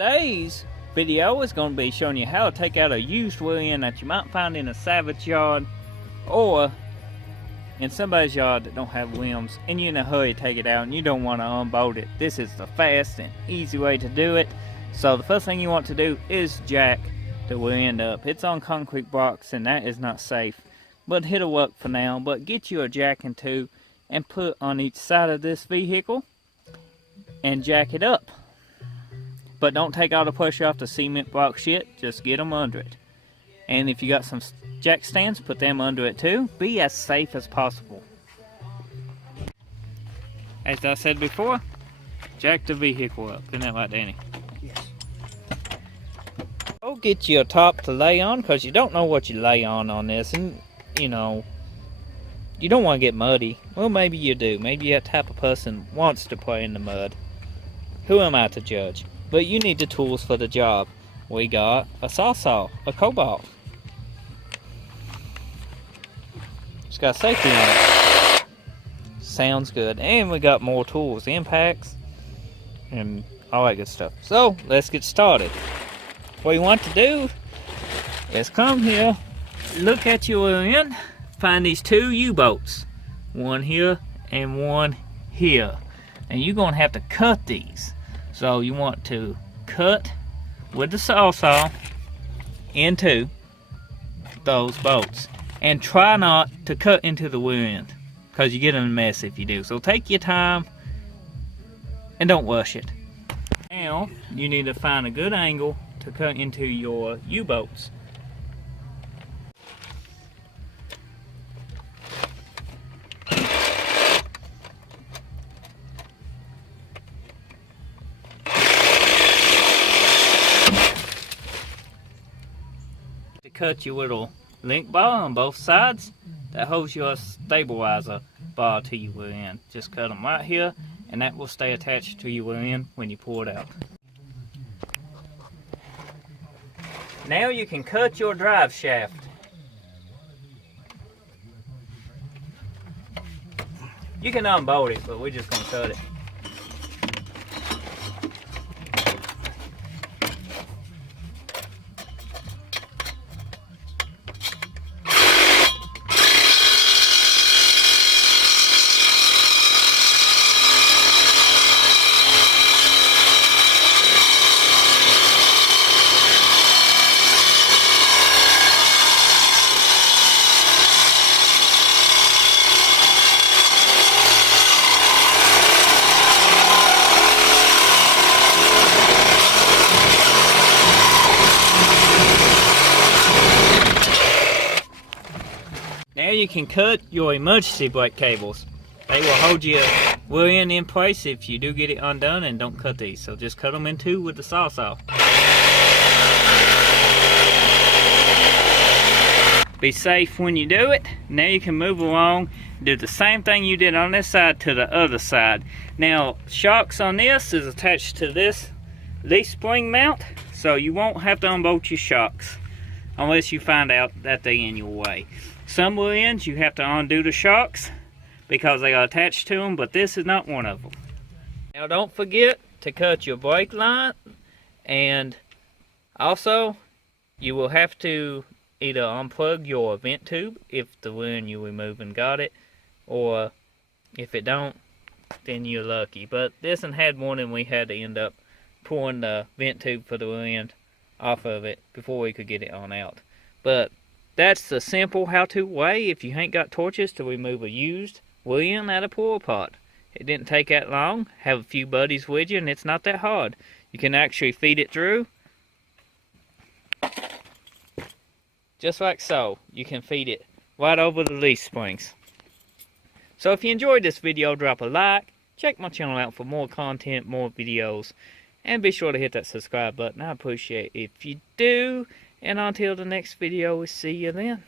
Today's video is going to be showing you how to take out a used wheel end that you might find in a salvage yard or in somebody's yard that don't have limbs and you're in a hurry to take it out and you don't want to unbolt it. This is the fast and easy way to do it. So the first thing you want to do is jack the wheel end up. It's on concrete blocks and that is not safe, but it'll work for now. But get you a jack and two and put on each side of this vehicle and jack it up. But don't take all the pressure off the cement block shit, just get them under it. And if you got some jack stands, put them under it too. Be as safe as possible. As I said before, jack the vehicle up. Isn't that right, Danny? Yes. Go get you a top to lay on, because you don't know what you lay on this. And, you know, you don't want to get muddy. Well, maybe you do. Maybe you're that type of person wants to play in the mud. Who am I to judge? But you need the tools for the job. We got a saw, a cobalt. It's got safety on it. Sounds good. And we got more tools, impacts, and all that good stuff. So, let's get started. What you want to do is come here, look at your end, find these two U-boats. One here and one here. And you're going to have to cut these. So you want to cut with the saw into those bolts. And try not to cut into the wheel end, because you get in a mess if you do. So take your time and don't rush it. Now you need to find a good angle to cut into your U-boats. Cut your little link bar on both sides that holds your stabilizer bar to your wheel end. Just cut them right here and that will stay attached to your wheel end when you pull it out. Now you can cut your drive shaft. You can unbolt it, but we're just going to cut it. Now you can cut your emergency brake cables. They will hold your wheel end in place if you do get it undone, and don't cut these. So just cut them in two with the saw. Be safe when you do it. Now you can move along, do the same thing you did on this side to the other side. Now shocks on this is attached to this leaf spring mount, so you won't have to unbolt your shocks unless you find out that they're in your way. Some wheel ends you have to undo the shocks because they are attached to them, but this is not one of them. Now don't forget to cut your brake line, and also you will have to either unplug your vent tube if the wheel end you're removing got it, or if it don't, then you're lucky. But this one had one and we had to end up pulling the vent tube for the wheel end off of it before we could get it on out. But that's the simple how-to way if you ain't got torches to remove a used wheel end out of pull apart. It didn't take that long. Have a few buddies with you and it's not that hard. You can actually feed it through. Just like so. You can feed it right over the leaf springs. So if you enjoyed this video, drop a like. Check my channel out for more content, more videos. And be sure to hit that subscribe button. I appreciate it if you do. And until the next video, we'll see you then.